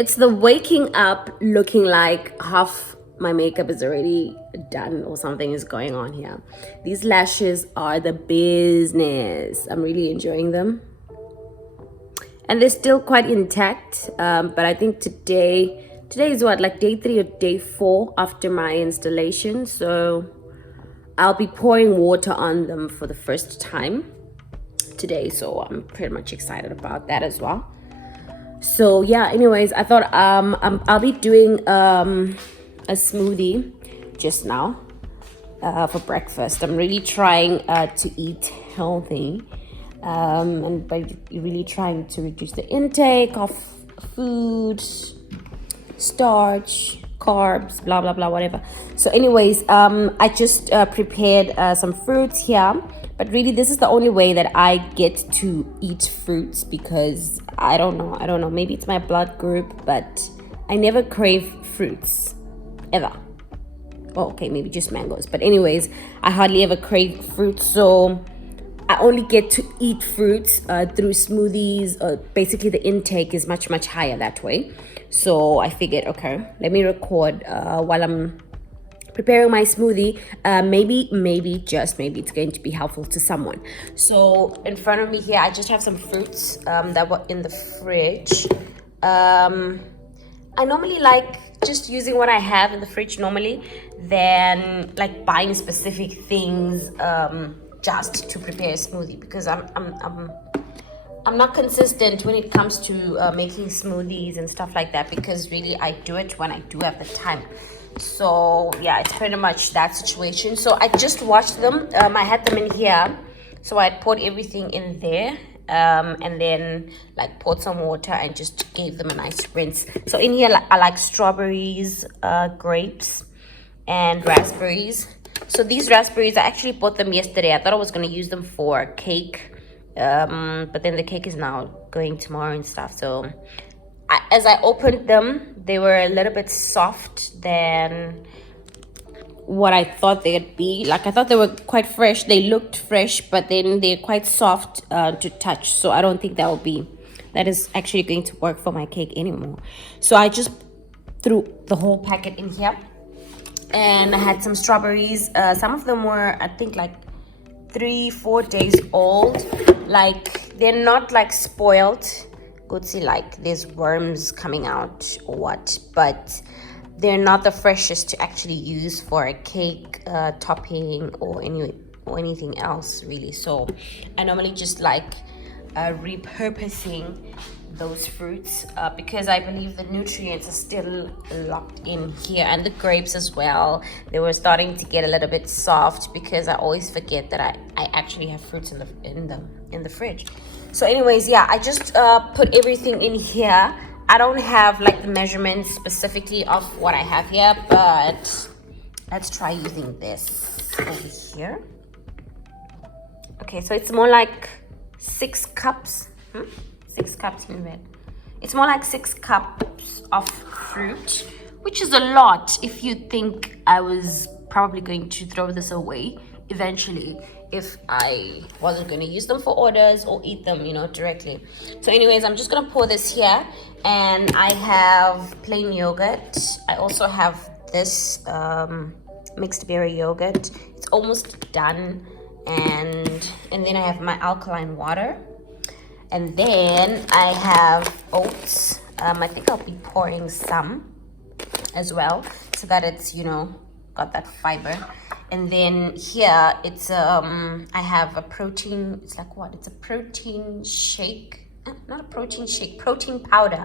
it's the waking up looking like half my makeup is already done or something is going on here. These lashes are the business. I'm really enjoying them. And they're still quite intact. But I think today is what, like day 3 or day 4 after my installation. So I'll be pouring water on them for the first time today. So I'm pretty much excited about that as well. So yeah, anyways, I thought I'll be doing a smoothie just now for breakfast. I'm really trying to eat healthy and by really trying to reduce the intake of food, starch, carbs, blah blah blah, whatever. So anyways, I just prepared some fruits here, but really this is the only way that I get to eat fruits because I don't know, maybe it's my blood group, but I never crave fruits ever. Oh, okay, maybe just mangoes, but anyways, I hardly ever crave fruits, so I only get to eat fruits through smoothies. Basically the intake is much higher that way. So I figured, okay, let me record while I'm preparing my smoothie. Maybe just maybe it's going to be helpful to someone. So in front of me here, I just have some fruits that were in the fridge. I normally like just using what I have in the fridge normally than like buying specific things just to prepare a smoothie, because I'm not consistent when it comes to making smoothies and stuff like that, because really I do it when I do have the time. So yeah, it's pretty much that situation. So I just washed them. I had them in here, so I poured everything in there and then like poured some water and just gave them a nice rinse. So in here I like strawberries, grapes and raspberries. So these raspberries, I actually bought them yesterday. I thought I was going to use them for cake, but then the cake is now going tomorrow and stuff. So as I opened them, they were a little bit soft than what I thought they'd be. Like I thought they were quite fresh. They looked fresh, but then they're quite soft to touch. So I don't think that is actually going to work for my cake anymore. So I just threw the whole packet in here. And I had some strawberries. Some of them were, I think, like 3-4 days old. Like they're not like spoiled. Good, see, like there's worms coming out or what, but they're not the freshest to actually use for a cake topping or anything else really. So I normally just like repurposing those fruits because I believe the nutrients are still locked in here, and the grapes as well. They were starting to get a little bit soft because I always forget that I actually have fruits in the fridge. So anyways, yeah, I just put everything in here. I don't have like the measurements specifically of what I have here, but let's try using this over here. Okay, so it's more like 6 cups. 6 cups in red. It's more like 6 cups of fruit, which is a lot if you think I was probably going to throw this away eventually if I wasn't going to use them for orders or eat them, directly. So anyways, I'm just going to pour this here, and I have plain yogurt. I also have this mixed berry yogurt. It's almost done, and then I have my alkaline water. And then I have oats. I think I'll be pouring some as well so that it's, got that fiber. And then here it's I have a protein, it's like what? It's a protein shake. Not a protein shake, protein powder.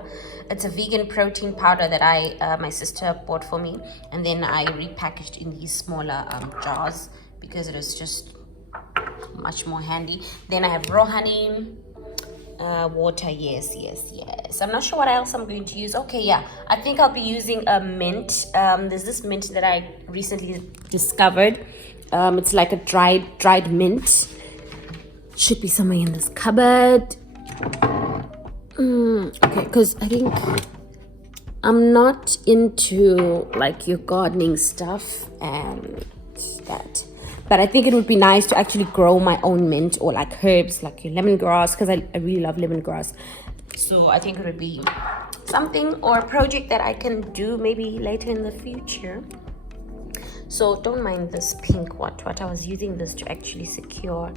It's a vegan protein powder that my sister bought for me. And then I repackaged in these smaller jars because it is just much more handy. Then I have raw honey. Water, yes. I'm not sure what else I'm going to use. Okay, yeah, I think I'll be using a mint. There's this mint that I recently discovered. It's like a dried mint. Should be somewhere in this cupboard. Okay, because I think I'm not into like your gardening stuff and that. But I think it would be nice to actually grow my own mint or like herbs, like your lemongrass, because I really love lemongrass. So I think it would be something or a project that I can do maybe later in the future. So don't mind this pink what I was using this to actually secure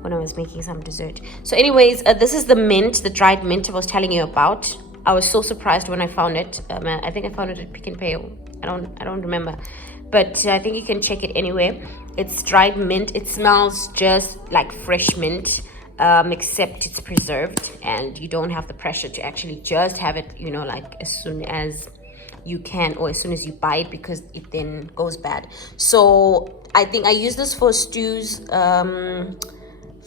when I was making some dessert. So anyways, this is the mint, the dried mint I was telling you about. I was so surprised when I found it. I think I found it at Pick and Pay. I don't remember, but I think you can check it anywhere. It's dried mint. It smells just like fresh mint, except it's preserved, and you don't have the pressure to actually just have it, you know, like as soon as you can or as soon as you buy it, because it then goes bad. So I think I use this for stews,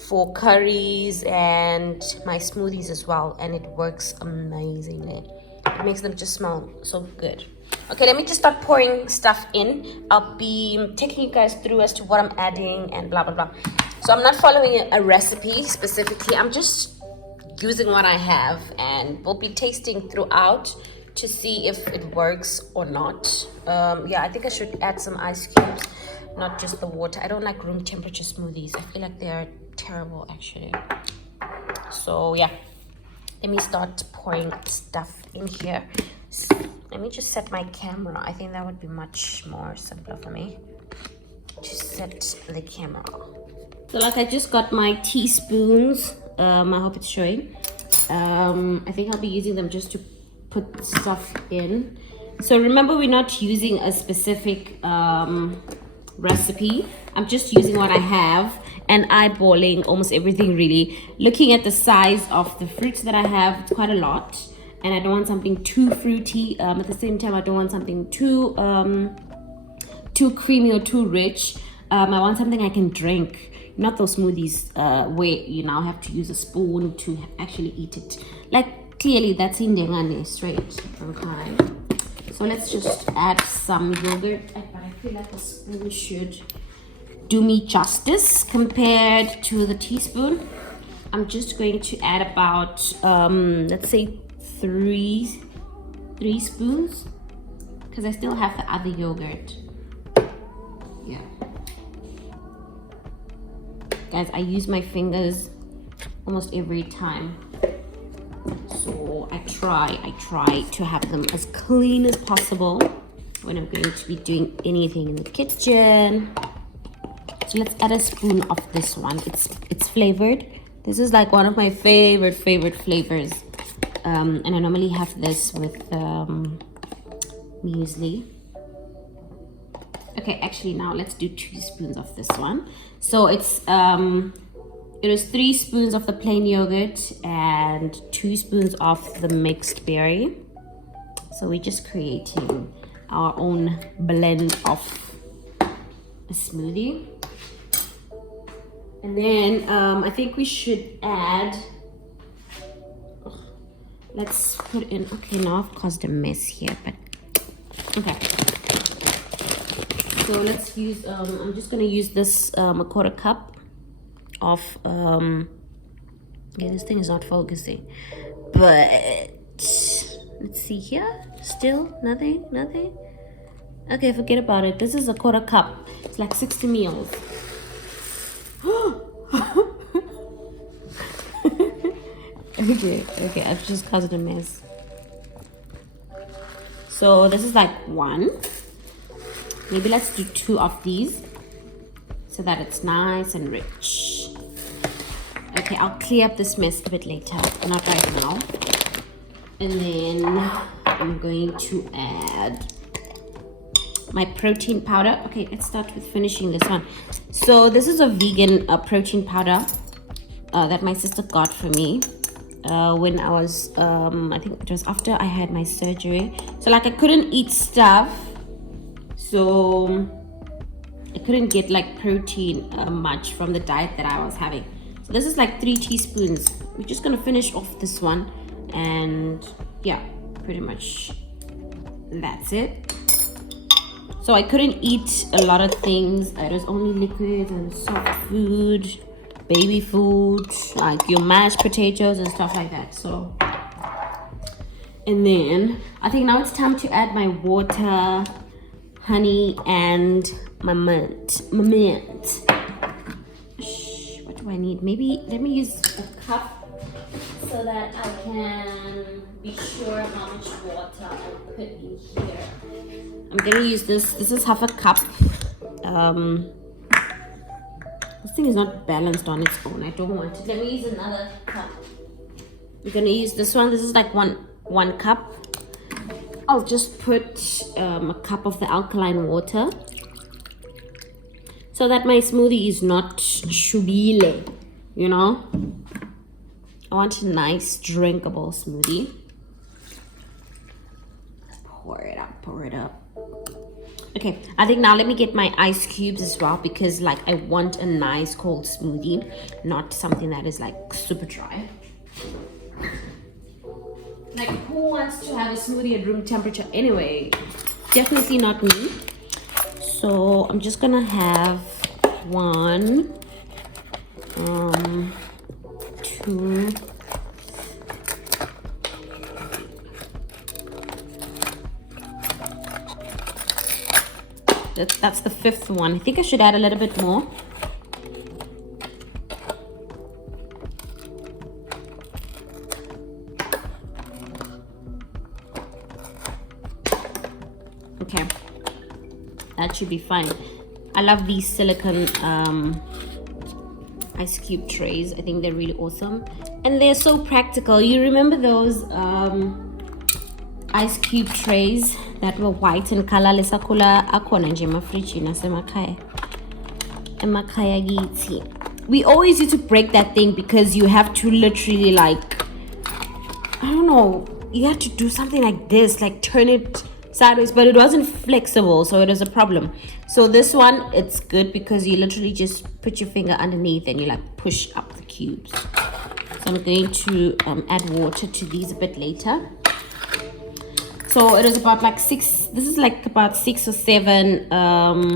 for curries, and my smoothies as well, and it works amazingly. It makes them just smell so good. Okay, let me just start pouring stuff in. I'll be taking you guys through as to what I'm adding and blah blah blah. So I'm not following a recipe specifically. I'm just using what I have, and we'll be tasting throughout to see if it works or not. Yeah, I think I should add some ice cubes, not just the water. I don't like room temperature smoothies. I feel like they're terrible actually. So yeah, let me start pouring stuff in here. So, let me just set my camera. I think that would be much more simpler for me to set the camera. So like I just got my teaspoons. I hope it's showing. I think I'll be using them just to put stuff in. So remember, we're not using a specific recipe. I'm just using what I have and eyeballing almost everything really. Looking at the size of the fruits that I have, it's quite a lot. And I don't want something too fruity. At the same time, I don't want something too creamy or too rich. I want something I can drink. Not those smoothies where you now have to use a spoon to actually eat it. Like clearly that's in Dengane straight. Okay. So let's just add some yogurt. But I feel like the spoon should do me justice compared to the teaspoon. I'm just going to add about let's say three spoons, because I still have the other yogurt. Yeah, guys, I use my fingers almost every time, so I try to have them as clean as possible when I'm going to be doing anything in the kitchen. So let's add a spoon of this one. It's flavored. This is like one of my favorite flavors. And I normally have this with muesli. Okay, actually now let's do 2 spoons of this one. So it is 3 spoons of the plain yogurt and 2 spoons of the mixed berry. So we're just creating our own blend of a smoothie. And then I think we should add, let's put in, okay, now I've caused a mess here, but okay. So let's use, I'm just gonna use this a 1/4 cup of, yeah, this thing is not focusing, but let's see here, still nothing. Okay, forget about it. This is a 1/4 cup. It's like 60 meals. Okay, I've just caused a mess. So this is like 1. Maybe let's do 2 of these so that it's nice and rich. Okay, I'll clear up this mess a bit later, not right now. And then I'm going to add my protein powder. Okay, let's start with finishing this one. So this is a vegan protein powder that my sister got for me when I was I think it was after I had my surgery. So like I couldn't eat stuff, so I couldn't get like protein much from the diet that I was having. So this is like 3 teaspoons. We're just gonna finish off this one, and yeah, pretty much that's it. So I couldn't eat a lot of things. It was only liquids and soft food, baby food, like your mashed potatoes and stuff like that. So, and then I think now it's time to add my water, honey, and my mint. Shh, do I need? Maybe let me use a cup so that I can be sure how much water I put in here. I'm gonna use this. This is half a cup. This thing is not balanced on its own. I don't want it. Let me use another cup. I'm gonna use this one. This is like one cup. I'll just put a cup of the alkaline water so that my smoothie is not shubile, you know. I want a nice drinkable smoothie. Pour it up, pour it up. Okay, I think now let me get my ice cubes as well, because like I want a nice cold smoothie, not something that is like super dry. Like, who wants to have a smoothie at room temperature anyway? Definitely not me. So I'm just gonna have 1, 2. That's the 5th one. I think I should add a little bit more. Okay, that should be fine. I love these silicone ice cube trays. I think they're really awesome, and they're so practical. You remember those ice cube trays that were white in color? Lesakula akhona nje emafrijini nasemakhaya. Emakhaya kithi. We always used to break that thing because you have to literally, like, I don't know, you have to do something like this, like turn it sideways, but it wasn't flexible, so it was a problem. So this one, it's good because you literally just put your finger underneath and you like push up the cubes. So I'm going to add water to these a bit later. So it is about like 6, this is like about 6 or 7, let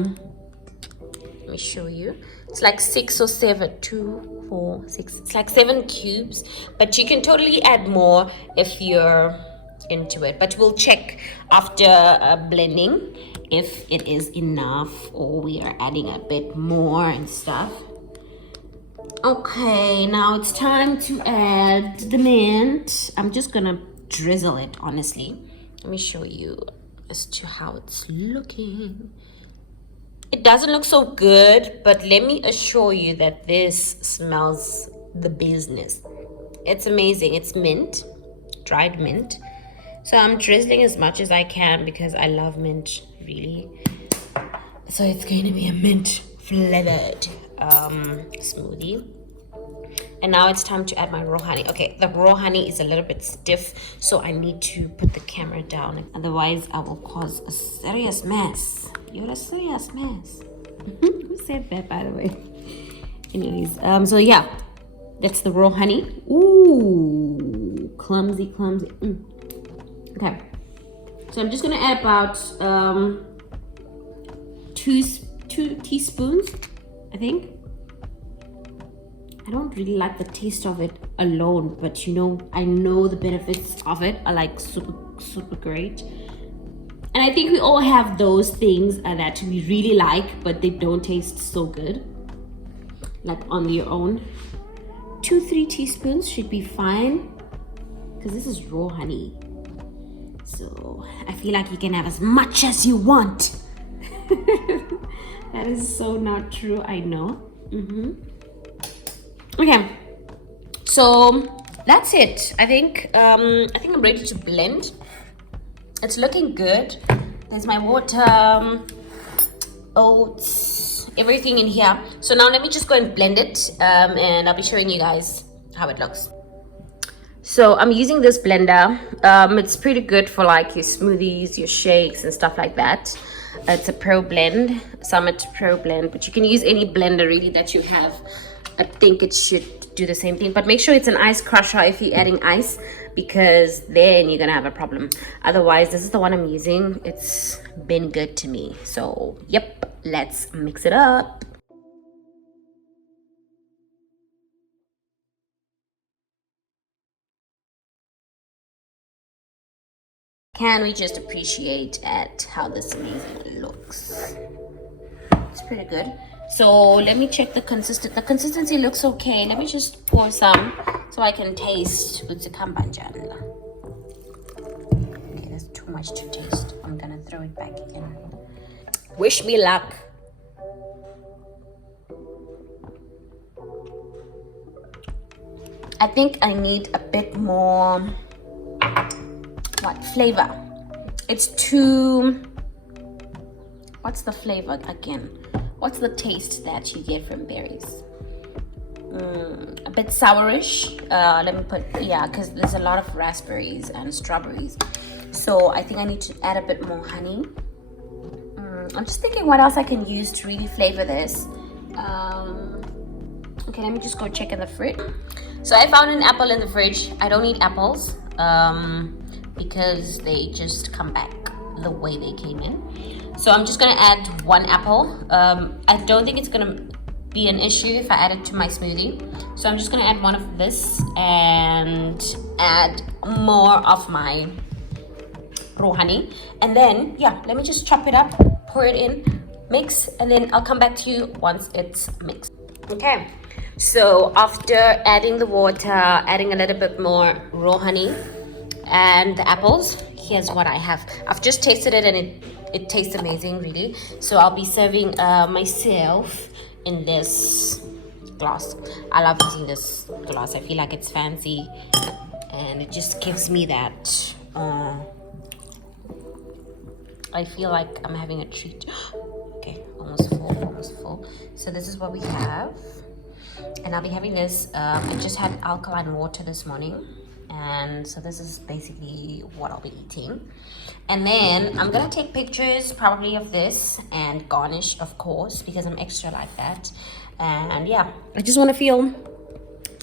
me show you. It's like 6 or 7, 2, 4, 6, it's like 7 cubes, but you can totally add more if you're into it. But we'll check after blending if it is enough or we are adding a bit more and stuff. Okay, now it's time to add the mint. I'm just gonna drizzle it, honestly. Let me show you as to how it's looking. It doesn't look so good, but let me assure you that this smells the business. It's amazing. It's mint, dried mint. So I'm drizzling as much as I can because I love mint, really. So it's going to be a mint flavored smoothie. And now it's time to add my raw honey. Okay, the raw honey is a little bit stiff, so I need to put the camera down. Otherwise, I will cause a serious mess. You're a serious mess. Who said that, by the way? Anyways, so yeah, that's the raw honey. Ooh, clumsy, clumsy. Okay, so I'm just gonna add about 2 teaspoons, I think. I don't really like the taste of it alone, but you know, I know the benefits of it are like super great. And I think we all have those things that we really like, but they don't taste so good, like on their own. 2-3 teaspoons should be fine, because this is raw honey. So I feel like you can have as much as you want. That is so not true, I know. Okay, so that's it. I think I'm ready to blend. It's looking good. There's my water, oats, everything in here. So now let me just go and blend it, and I'll be showing you guys how it looks. So I'm using this blender. It's pretty good for like your smoothies, your shakes and stuff like that. It's a Pro Blend, Summit Pro Blend, but you can use any blender really that you have. I think it should do the same thing, but make sure it's an ice crusher if you're adding ice, because then you're gonna have a problem. Otherwise, this is the one I'm using. It's been good to me. So yep, let's mix it up. Can we just appreciate at how this amazing looks? It's pretty good. So let me check the consistency. The consistency looks okay. Let me just pour some so I can taste. Okay, there's too much to taste. I'm gonna throw it back in. Wish me luck. I think I need a bit more flavor. It's too, what's the flavor again? What's the taste that you get from berries? A bit sourish. Let me put, because there's a lot of raspberries and strawberries. So I think I need to add a bit more honey. I'm just thinking what else I can use to really flavor this. Okay, let me just go check in the fridge. So I found an apple in the fridge. I don't eat apples because they just come back the way they came in. So I'm just gonna add one apple. I don't think it's gonna be an issue if I add it to my smoothie. So I'm just gonna add one of this and add more of my raw honey. And then, let me just chop it up, pour it in, mix, and then I'll come back to you once it's mixed. Okay, so after adding the water, adding a little bit more raw honey and the apples, here's what I have. I've just tasted it and it tastes amazing, really. So I'll be serving myself in this glass. I love using this glass. I feel like it's fancy and it just gives me that I feel like I'm having a treat. Okay, almost full. So this is what we have, and I'll be having this. I just had alkaline water this morning, and so this is basically what I'll be eating. And then I'm gonna take pictures probably of this and garnish, of course, because I'm extra like that. And I just want to feel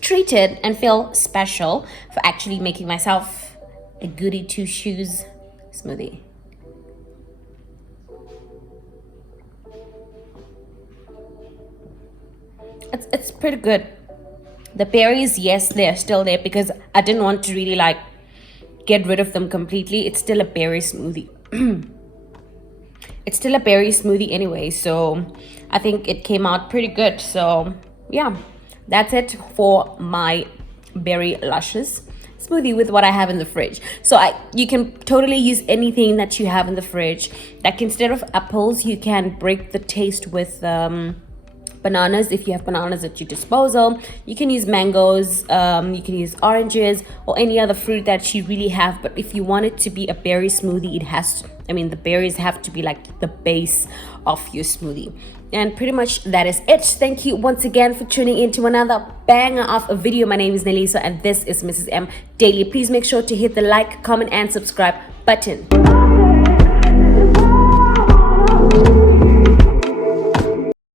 treated and feel special for actually making myself a goody two shoes smoothie. It's pretty good. The berries, yes, they're still there because I didn't want to really get rid of them completely. It's still a berry smoothie. It's still a berry smoothie anyway, so I think it came out pretty good. So that's it for my berry luscious smoothie with what I have in the fridge. So you can totally use anything that you have in the fridge. Like instead of apples, you can break the taste with bananas. If you have bananas at your disposal, you can use mangoes, you can use oranges or any other fruit that you really have. But if you want it to be a berry smoothie, the berries have to be like the base of your smoothie. And pretty much that is it. Thank you once again for tuning in to another banger of a video. My name is Neliswa and this is MrsM Daily. Please make sure to hit the like, comment and subscribe button.